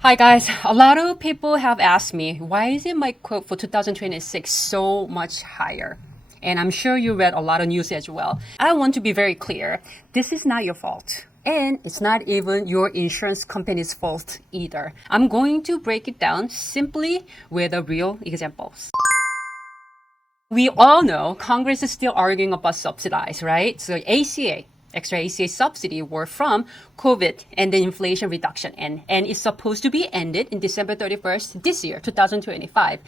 Hi guys, a lot of people have asked me why is it my quote for 2026 so much higher? And I'm sure you read a lot of news as well. I want to be very clear. This is not your fault. And it's not even your insurance company's fault either. I'm going to break it down simply with a real examples. We all know Congress is still arguing about subsidies, right? So ACA, extra ACA subsidy were from COVID and the Inflation Reduction and it's supposed to be ended in December 31st this year, 2025.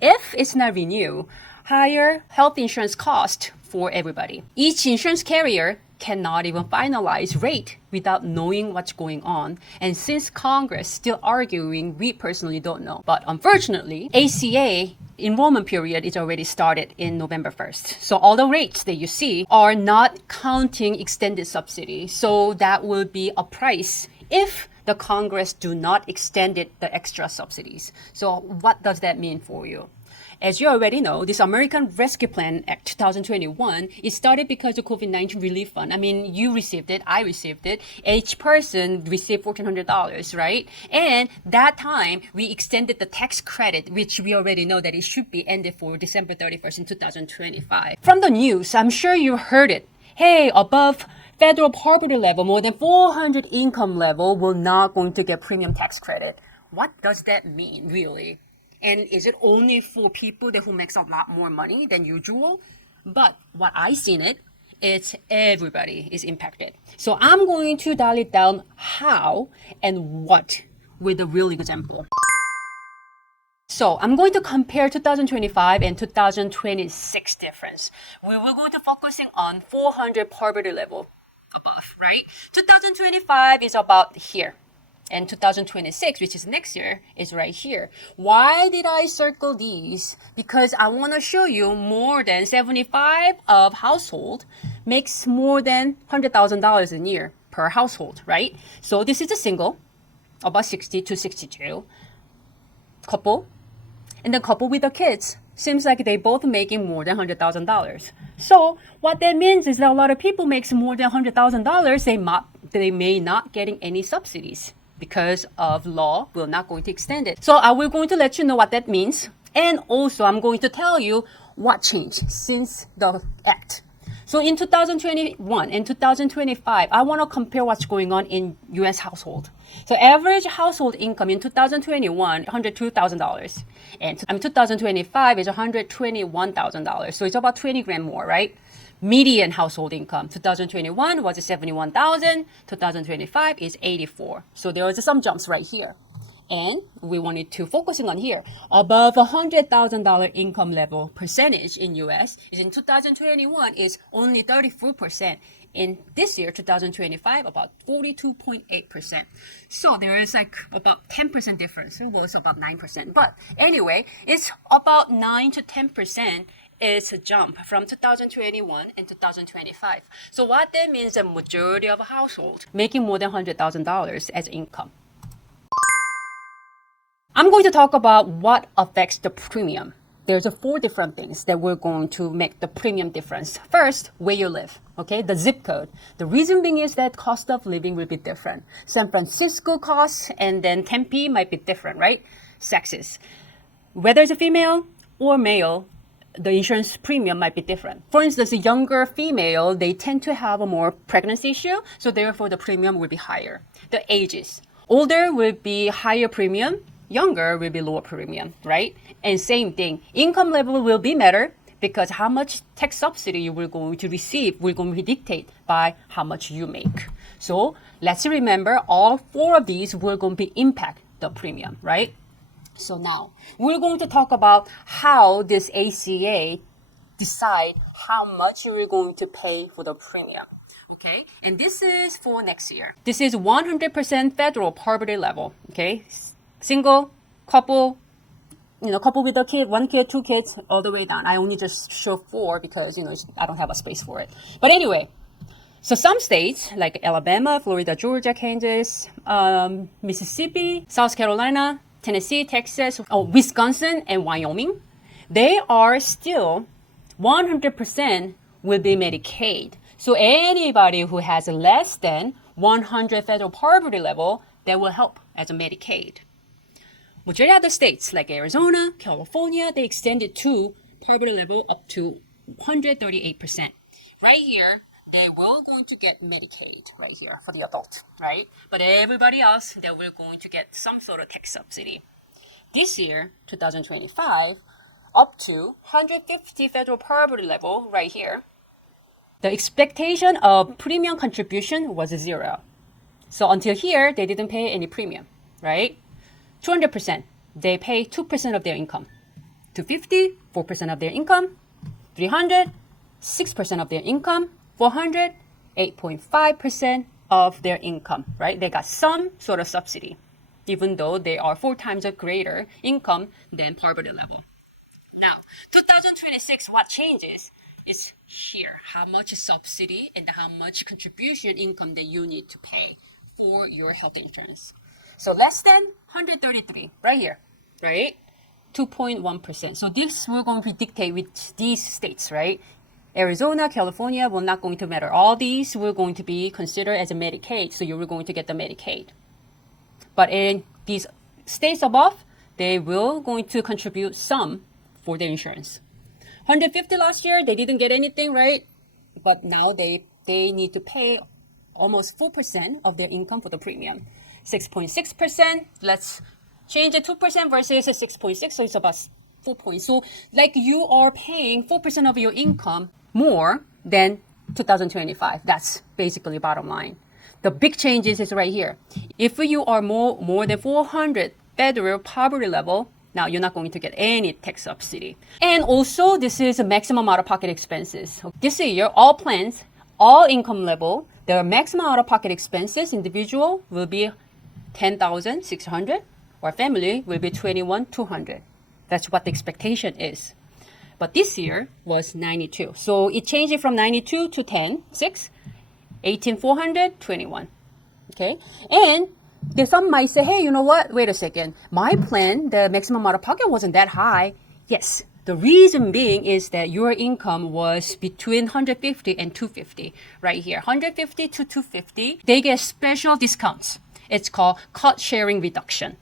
If it's not renewed, higher health insurance cost for everybody. Each insurance carrier cannot even finalize rate without knowing what's going on. And since Congress still arguing, we personally don't know. But unfortunately, ACA enrollment period is already started in November 1st. So all the rates that you see are not counting extended subsidy. So that will be a price if the Congress do not extend it the extra subsidies. So what does that mean for you? As you already know, this American Rescue Plan Act 2021 is started because of COVID-19 relief fund. I mean, you received it, I received it. Each person received $1,400, right? And that time we extended the tax credit, which we already know that it should be ended for December 31st in 2025. From the news, I'm sure you heard it. Hey, above federal poverty level, more than 400 income level will not going to get premium tax credit. What does that mean, really? And is it only for people who makes a lot more money than usual? But what I seen it's everybody is impacted. So I'm going to dial it down how and what with a real example. So I'm going to compare 2025 and 2026 difference. We will go to focusing on 400 poverty level above, right? 2025 is about here. And 2026, which is next year, is right here. Why did I circle these? Because I want to show you more than 75 of household makes more than $100,000 a year per household, right? So this is a single, about 60 to 62 couple, and the couple with the kids. Seems like they both making more than $100,000. So what that means is that a lot of people makes more than $100,000. They may not getting any subsidies, because of law, we're not going to extend it. So I will going to let you know what that means. And also I'm going to tell you what changed since the act. So in 2021 and 2025, I want to compare what's going on in US household. So average household income in 2021, $102,000. And 2025 is $121,000. So it's about 20 grand more, right? Median household income 2021 was 71,000, 2025 is 84. So there was some jumps right here. And we wanted to focusing on here. Above $100,000 income level percentage in US is in 2021 is only 34%. In this year, 2025, about 42.8%. So there is like about 10% difference. It was about 9%. But anyway, it's about 9 to 10%. Is a jump from 2021 and 2025. So what that means, the majority of households making more than $100,000 as income. I'm going to talk about what affects the premium. There's 4 different things that we're going to make the premium difference. First, where you live, okay, the zip code. The reason being is that cost of living will be different. San Francisco costs and then Tempe might be different, right? Sexes. Whether it's a female or male, the insurance premium might be different. For instance, a younger female, they tend to have a more pregnancy issue, so therefore the premium will be higher. The ages. Older will be higher premium, younger will be lower premium, right? And same thing, income level will be matter because how much tax subsidy you will going to receive will going to be dictated by how much you make. So let's remember all 4 of these will going to be impact the premium, right? So now we're going to talk about how this ACA decide how much you're going to pay for the premium. Okay, and this is for next year. This is 100% federal poverty level. Okay, single, couple, couple with a kid, 1 kid, 2 kids, all the way down. I only just show 4 because I don't have a space for it. But anyway, so some states like Alabama, Florida, Georgia, Kansas, Mississippi, South Carolina, Tennessee, Texas, Wisconsin, and Wyoming, they are still 100% will be Medicaid. So anybody who has less than 100 federal poverty level, they will help as a Medicaid. Majority of the states like Arizona, California, they extended to poverty level up to 138%. Right here, they will going to get Medicaid right here for the adult, right? But everybody else, they will going to get some sort of tax subsidy. This year, 2025, up to 150 federal poverty level right here, the expectation of premium contribution was 0. So until here, they didn't pay any premium, right? 200%, they pay 2% of their income. 250, 4% of their income. 300, 6% of their income. 400, 8.5% of their income, right? They got some sort of subsidy, even though they are 4 times a greater income than poverty level. Now, 2026, what changes is here, how much subsidy and how much contribution income that you need to pay for your health insurance. So less than 133, right here, right? 2.1%. So this we're going to dictate with these states, right? Arizona, California will not going to matter. All these we're going to be considered as a Medicaid, so you were going to get the Medicaid. But in these states above, they will going to contribute some for their insurance. 150 last year, they didn't get anything, right? But now they need to pay almost 4% of their income for the premium. 6.6%, let's change it 2% versus 6.6, so it's about 4 points. So like you are paying 4% of your income more than 2025. That's basically bottom line. The big changes is right here. If you are more than 400 federal poverty level, now you're not going to get any tax subsidy. And also, this is a maximum out-of-pocket expenses. This year, all plans, all income level, their maximum out-of-pocket expenses, individual will be 10,600, or family will be 21,200. That's what the expectation is. But this year was 92. So it changed it from 92 to 10,600, 18,400, 21. Okay? And then some might say, hey, you know what? Wait a second. My plan, the maximum out of pocket wasn't that high. Yes. The reason being is that your income was between 150 and 250 right here. 150 to 250, they get special discounts. It's called cost sharing reduction.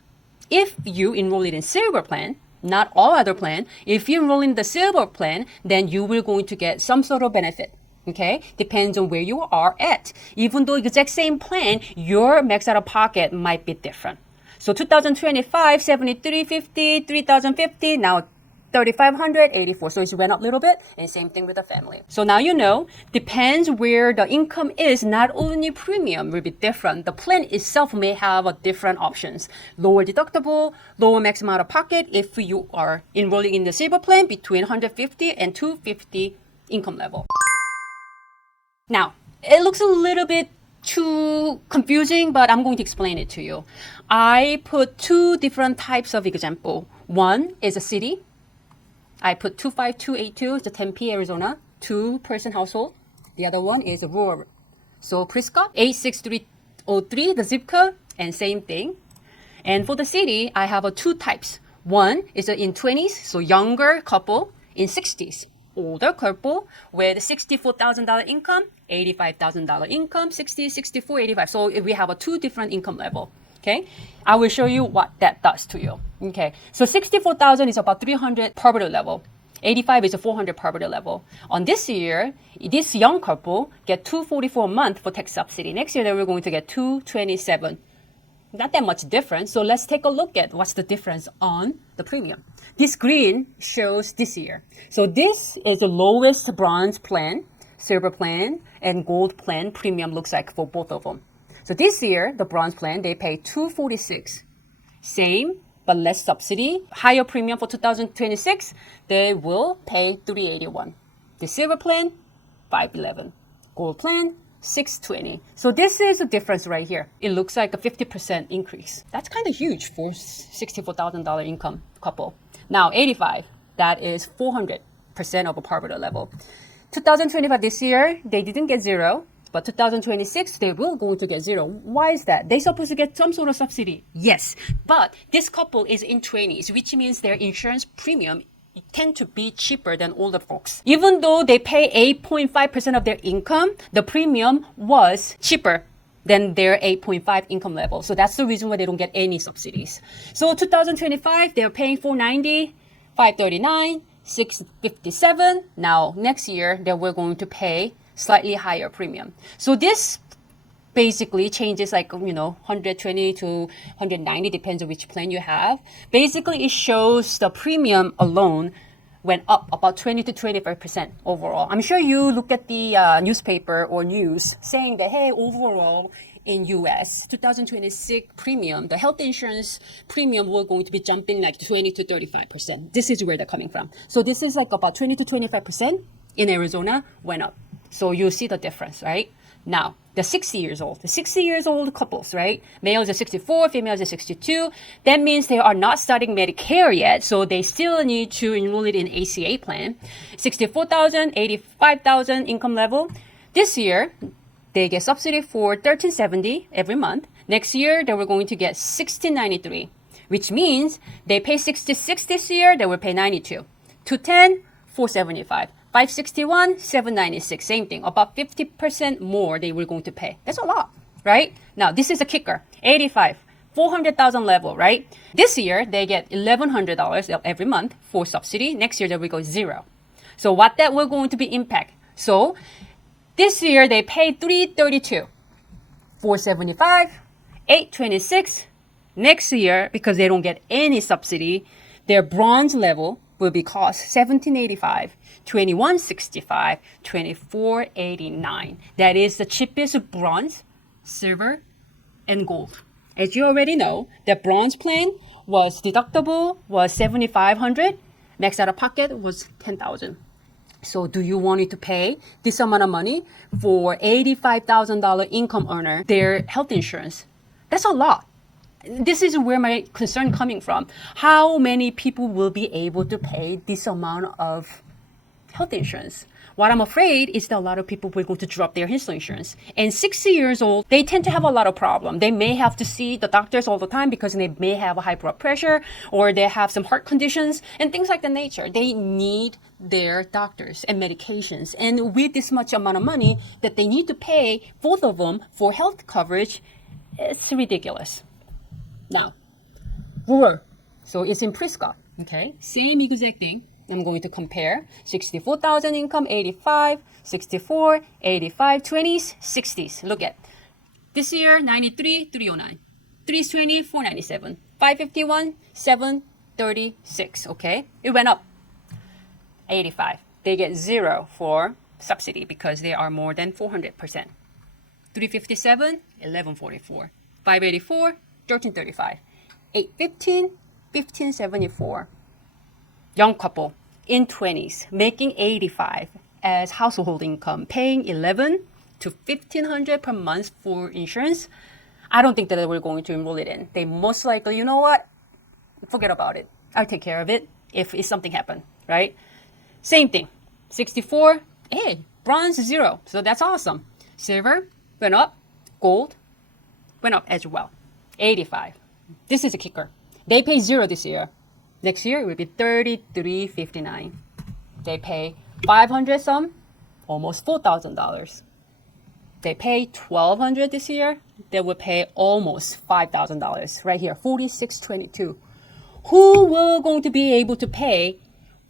If you enroll in silver plan, not all other plan, if you enroll in the silver plan, then you will going to get some sort of benefit. Okay, depends on where you are at. Even though exact same plan, your max out of pocket might be different. So 2025, 7350, 3050, now 3584. So it went up a little bit, and same thing with the family. So now you know, depends where the income is, not only premium will be different, the plan itself may have a different options. Lower deductible, lower maximum out of pocket if you are enrolling in the silver plan between 150 and 250 income level. Now, it looks a little bit too confusing, but I'm going to explain it to you. I put 2 different types of example. One is a city. I put 25282, it's a Tempe, Arizona, 2-person household. The other one is a rural. So Prescott, 86303, the zip code, and same thing. And for the city, I have 2 types. One is in 20s, so younger couple, in 60s. Older couple with $64,000 income, $85,000 income, 60, 64, 85. So we have a 2 different income level. Okay, I will show you what that does to you. Okay, so 64,000 is about 300 poverty level. 85 is a 400 poverty level. On this year, this young couple get $244 a month for tax subsidy. Next year, they were going to get $227. Not that much difference. So let's take a look at what's the difference on the premium. This green shows this year. So this is the lowest bronze plan, silver plan, and gold plan premium looks like for both of them. So this year, the bronze plan, they pay $246. Same, but less subsidy. Higher premium for 2026, they will pay $381. The silver plan, $511. Gold plan, $620. So this is the difference right here. It looks like a 50% increase. That's kind of huge for $64,000 income couple. Now, 85, that is 400% of a poverty level. 2025 this year, they didn't get 0. But 2026, they will going to get 0. Why is that? They're supposed to get some sort of subsidy. Yes, but this couple is in 20s, which means their insurance premium tend to be cheaper than older folks. Even though they pay 8.5% of their income, the premium was cheaper than their 8.5 income level. So that's the reason why they don't get any subsidies. So 2025, they're paying 490, 539, 657. Now, next year, they were going to pay slightly higher premium. So this basically changes 120 to 190, depends on which plan you have. Basically, it shows the premium alone went up about 20 to 25% overall. I'm sure you look at the newspaper or news saying that, hey, overall in US, 2026 premium, the health insurance premium will going to be jumping like 20 to 35%. This is where they're coming from. So this is like about 20 to 25% in Arizona went up. So you see the difference, right? Now, the 60 years old couples, right? Males are 64, females are 62. That means they are not starting Medicare yet, so they still need to enroll it in ACA plan. 64,000, 85,000 income level. This year, they get subsidy for $1,370 every month. Next year, they were going to get $1,693, which means they pay $66 this year, they will pay $92. $210, $475. 561, 796, same thing. About 50% more they were going to pay. That's a lot, right? Now, this is a kicker. 85, 400,000 level, right? This year, they get $1,100 every month for subsidy. Next year, they will go zero. So what that will going to be impact? So this year, they pay 332, 475, 826. Next year, because they don't get any subsidy, their bronze level will be cost $1,785, $2,165, $2,489. That is the cheapest bronze, silver, and gold. As you already know, the bronze plan was deductible was $7,500, max out of pocket was $10,000. So do you want it to pay this amount of money for $85,000 income earner, their health insurance? That's a lot. This is where my concern coming from. How many people will be able to pay this amount of health insurance? What I'm afraid is that a lot of people will go to drop their health insurance. And 60 years old, they tend to have a lot of problems. They may have to see the doctors all the time because they may have a high blood pressure or they have some heart conditions and things like that nature. They need their doctors and medications. And with this much amount of money that they need to pay, both of them, for health coverage, it's ridiculous. Now, rural. So it's in Prescott. Okay, same exact thing. I'm going to compare 64,000 income, 85, 64, 85, 20s, 60s. Look at this year, 93, 309, 320, 497, 551, 736. Okay, it went up. 85. They get zero for subsidy because they are more than 400%. 357, 1144. 584. 1335, 815, 1574. Young couple in 20s making 85 as household income, paying 11 to 1500 per month for insurance. I don't think that they were going to enroll it in. They most likely, you know what? Forget about it. I'll take care of it if something happened, right? Same thing. 64, hey, bronze zero. So that's awesome. Silver went up, gold went up as well. 85. This is a kicker. They pay zero this year. Next year it will be $33.59. They pay 500 some, almost $4,000. They pay $1,200 this year. They will pay almost $5,000 right here, $46.22. Who will going to be able to pay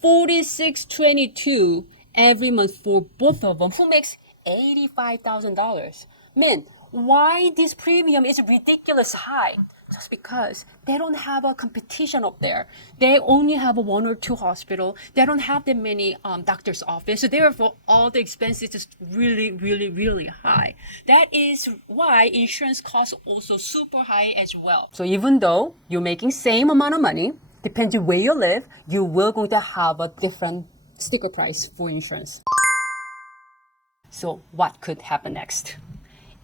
$46.22 every month for both of them? Who makes $85,000? Man, why this premium is ridiculous high? Just because they don't have a competition up there. They only have one or two hospital. They don't have that many doctor's office. So therefore, all the expenses is really, really, really high. That is why insurance costs also super high as well. So even though you're making same amount of money, depending where you live, you will going to have a different sticker price for insurance. So what could happen next?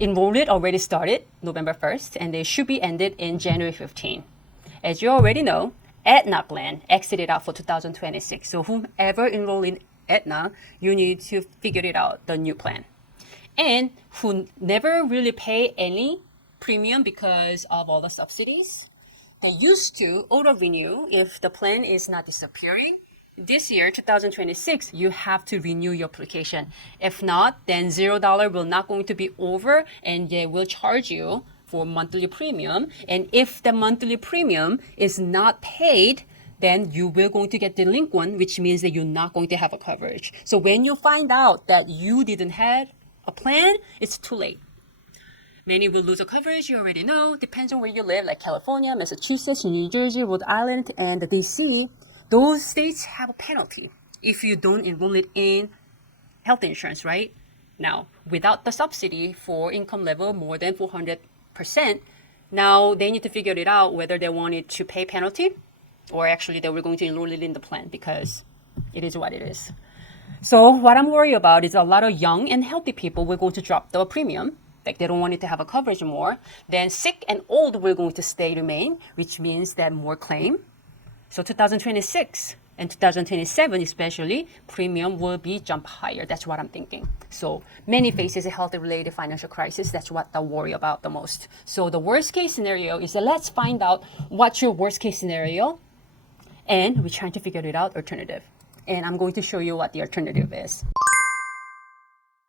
Enrollment already started November 1st, and they should be ended in January 15. As you already know, Aetna plan exited out for 2026. So whomever enrolled in Aetna, you need to figure it out, the new plan. And who never really pay any premium because of all the subsidies, they used to auto-renew if the plan is not disappearing. this year, 2026, you have to renew your application. If not, then $0 will not going to be over and they will charge you for monthly premium. And if the monthly premium is not paid, then you will going to get delinquent, which means that you're not going to have a coverage. So when you find out that you didn't have a plan, it's too late. Many will lose a coverage, you already know. Depends on where you live, like California, Massachusetts, New Jersey, Rhode Island, and DC. Those states have a penalty if you don't enroll it in health insurance, right? Now, without the subsidy for income level more than 400%, now they need to figure it out whether they wanted to pay penalty or actually they were going to enroll it in the plan because it is what it is. So what I'm worried about is a lot of young and healthy people will go to drop the premium. Like they don't want it to have a coverage more. Then sick and old will going to remain, which means that more claim. So 2026 and 2027 especially, premium will be jump higher. That's what I'm thinking. So many faces a health-related financial crisis. That's what I worry about the most. So the worst case scenario is that let's find out what's your worst case scenario. And we're trying to figure it out alternative. And I'm going to show you what the alternative is.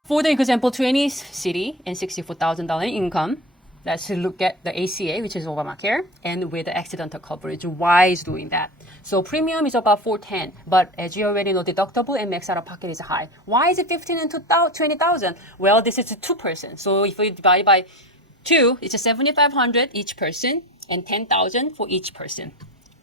For the example, 20 city and $64,000 income, let's look at the ACA, which is Obamacare, and with the accidental coverage. Why is doing that? So premium is about $410, but as you already know, deductible and max out of pocket is high. Why is it $15,000 and $20,000? Well, this is a 2-person. So if we divide by 2, it's a $7,500 each person and $10,000 for each person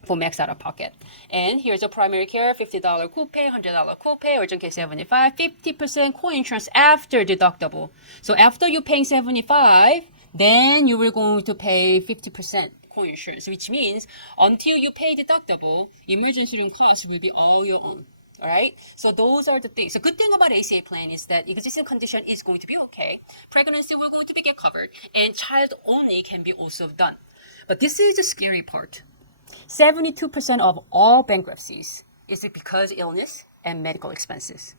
for max out of pocket. And here's a primary care, $50 copay, $100 copay, urgent care $75, 50% co-insurance after deductible. So after you paying $75, then you will going to pay 50% co-insurance, which means until you pay deductible, emergency room costs will be all your own. All right. So those are the things. The good thing about ACA plan is that existing condition is going to be okay. Pregnancy will going to be get covered, and child only can be also done. But this is the scary part. 72% of all bankruptcies is because illness and medical expenses.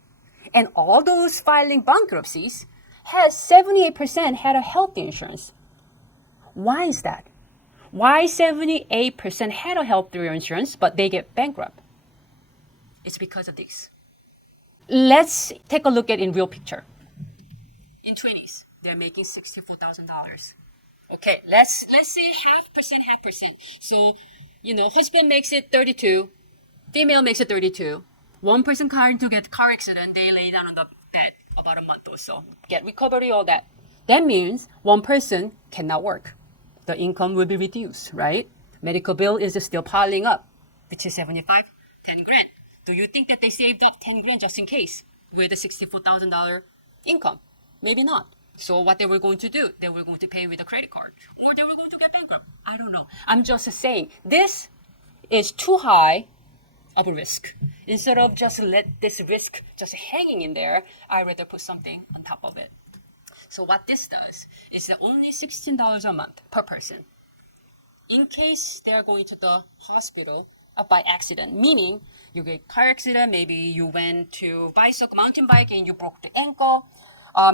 And all those filing bankruptcies has 78% had a health insurance. Why is that? Why 78% had a health insurance, but they get bankrupt? It's because of this. Let's take a look at in real picture. In 20s, they're making $64,000. Okay, let's say half percent. So, husband makes it 32, female makes it 32. One person car into get car accident, they lay down on the bed about a month or so, get recovery, all that. That means one person cannot work. The income will be reduced, right? Medical bill is still piling up, which is 75, 10 grand. Do you think that they saved up 10 grand just in case with a $64,000 income? Maybe not. So what they were going to do, they were going to pay with a credit card or they were going to get bankrupt. I don't know. I'm just saying this is too high of a risk. Instead of just let this risk just hanging in there, I'd rather put something on top of it. So what this does is that only $16 a month per person. In case they're going to the hospital by accident, meaning you get car accident, maybe you went to mountain bike and you broke the ankle,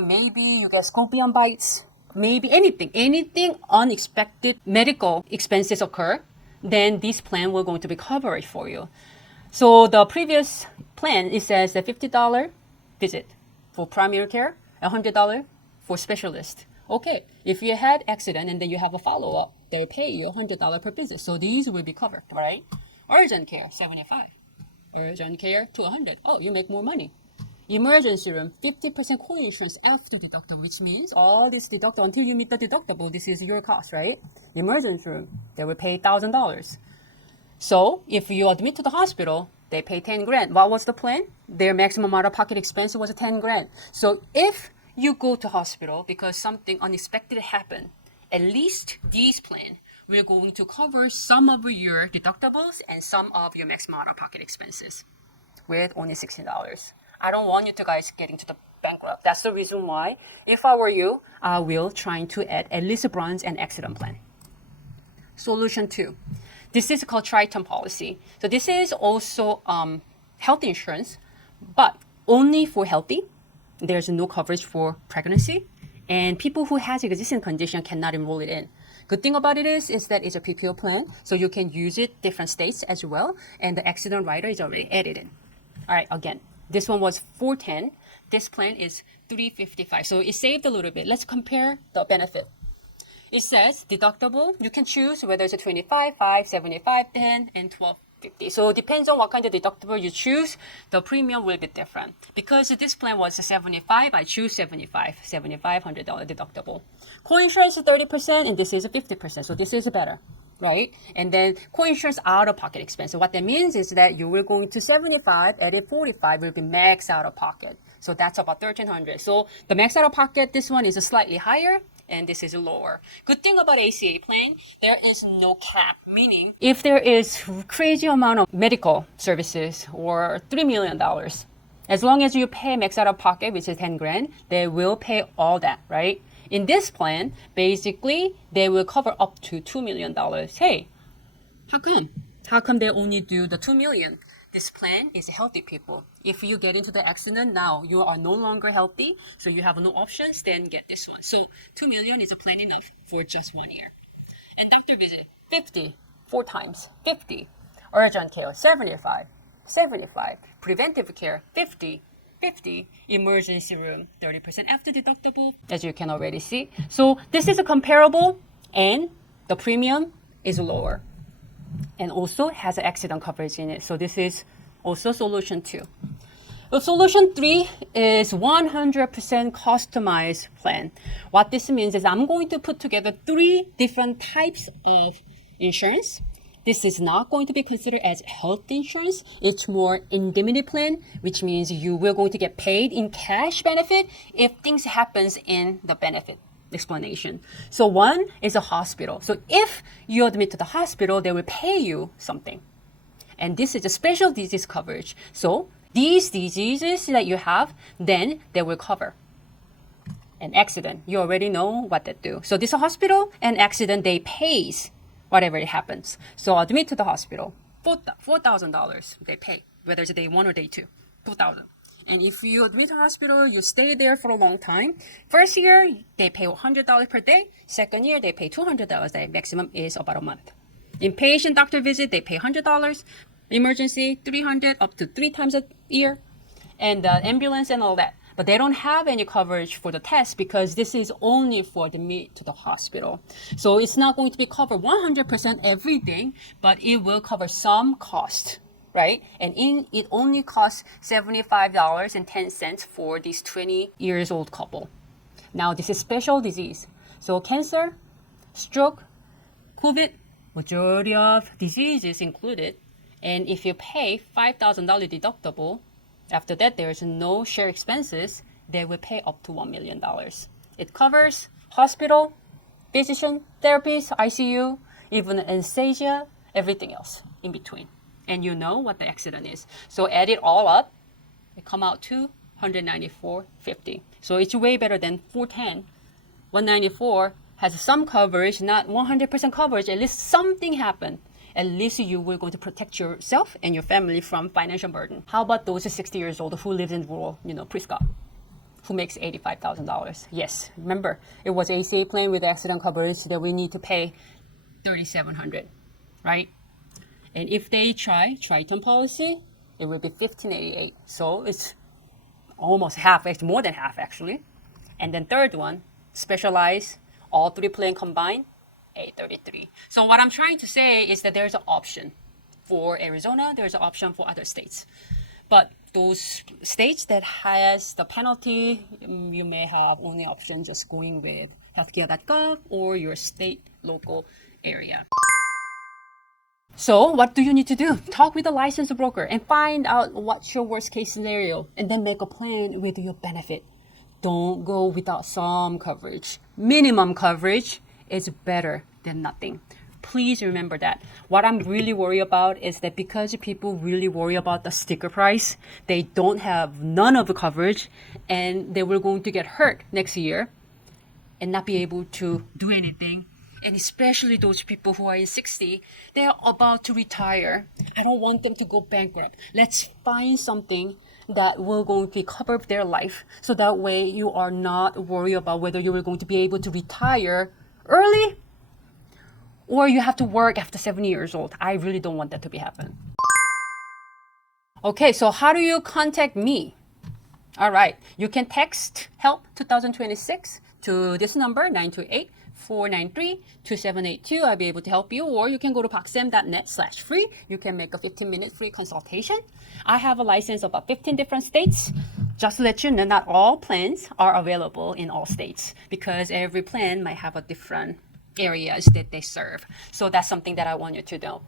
maybe you get scorpion bites, maybe anything unexpected medical expenses occur, then this plan will going to be covered for you. So the previous plan, it says a $50 visit for primary care, $100 for specialist. Okay, if you had accident and then you have a follow-up, they'll pay you $100 per visit. So these will be covered, right? Urgent care, $75. Urgent care, $200. Oh, you make more money. Emergency room, 50% co-insurance after deductible, which means all this deductible, until you meet the deductible, this is your cost, right? Emergency room, they will pay $1,000. So if you admit to the hospital, they pay 10 grand. What was the plan? Their maximum out-of-pocket expense was 10 grand. So if you go to hospital because something unexpected happened, at least these plan we're going to cover some of your deductibles and some of your maximum out-of-pocket expenses with only $16. I don't want you to guys getting to the bankrupt. That's the reason why, if I were you, I will try to add at least a bronze and accident plan. Solution 2. This is called tri-term policy. So this is also health insurance, but only for healthy. There's no coverage for pregnancy, and people who has existing condition cannot enroll it in. Good thing about it is that it's a PPO plan, so you can use it different states as well, and the accident rider is already added in. All right, again, this one was 410. This plan is 355. So it saved a little bit. Let's compare the benefit. It says deductible, you can choose whether it's a 25, 5, 75, 10, and 1250. So it depends on what kind of deductible you choose, the premium will be different. Because this plan was 75, I choose 75, $7,500 deductible. Co-insurance is 30%, and this is 50%, so this is better, right? And then co-insurance out-of-pocket expense. So what that means is that you will go into 75, added 45 will be max out-of-pocket. So that's about 1,300. So the max out-of-pocket, this one is slightly higher, and this is lower. Good thing about ACA plan, there is no cap, meaning if there is crazy amount of medical services or $3 million, as long as you pay max out of pocket, which is 10 grand, they will pay all that, right? In this plan, basically, they will cover up to $2 million. Hey, how come? How come they only do the 2 million? This plan is healthy people. If you get into the accident now, you are no longer healthy, so you have no options, then get this one. So 2 million is a plan enough for just 1 year. And doctor visit, 50, 4 times, 50. Urgent care, 75, 75. Preventive care, 50, 50. Emergency room, 30% after deductible, as you can already see. So this is a comparable, and the premium is lower. And also has accident coverage in it. So this is also solution 2. The solution 3 is 100% customized plan. What this means is I'm going to put together 3 different types of insurance. This is not going to be considered as health insurance. It's more indemnity plan, which means you will going to get paid in cash benefit if things happens in the benefit explanation. So one is a hospital. So if you admit to the hospital, they will pay you something. And this is a special disease coverage. So these diseases that you have, then they will cover. An accident, you already know what they do. So this hospital and accident, they pays whatever it happens. So admit to the hospital, $4,000 they pay, whether it's day 1 or day 2, $2,000. And if you admit to hospital, you stay there for a long time. First year, they pay $100 per day. Second year, they pay $200 a day. Maximum is about a month. Inpatient doctor visit, they pay $100. Emergency, $300 up to 3 times a year. And ambulance and all that. But they don't have any coverage for the test because this is only for admit to the hospital. So it's not going to be covered 100% everything, but it will cover some cost. Right? And it only costs $75.10 for this 20 years old couple. Now, this is special disease. So cancer, stroke, COVID, majority of diseases included. And if you pay $5,000 deductible, after that, there's no share expenses, they will pay up to $1 million. It covers hospital, physician, therapies, ICU, even anesthesia, everything else in between. And you know what the accident is. So add it all up, it come out to $194.50. So it's way better than $410. $194 has some coverage, not 100% coverage. At least something happened. At least you were going to protect yourself and your family from financial burden. How about those 60 years old who lives in rural, Prescott, who makes $85,000? Yes, remember, it was ACA plan with accident coverage that we need to pay $3,700, right? And if they try Triton policy, it will be $1,588. So it's almost half, it's more than half actually. And then third one, specialized, all 3 plan combined, $833. So what I'm trying to say is that there's an option for Arizona, there's an option for other states. But those states that has the penalty, you may have only option just going with Healthcare.gov or your state local area. So what do you need to do? Talk with a licensed broker and find out what's your worst case scenario and then make a plan with your benefit. Don't go without some coverage. Minimum coverage is better than nothing. Please remember that. What I'm really worried about is that because people really worry about the sticker price, they don't have none of the coverage and they were going to get hurt next year and not be able to do anything. And especially those people who are in 60, they are about to retire. I don't want them to go bankrupt. Let's find something that will going to cover their life. So that way you are not worried about whether you are going to be able to retire early or you have to work after 70 years old. I really don't want that to be happen. Okay, so how do you contact me? All right, you can text HELP 2026 to this number, 928-493-2782. I'll be able to help you. Or you can go to paxem.net/free. You can make a 15-minute free consultation. I have a license of about 15 different states. Just to let you know, not all plans are available in all states because every plan might have a different areas that they serve. So that's something that I want you to know.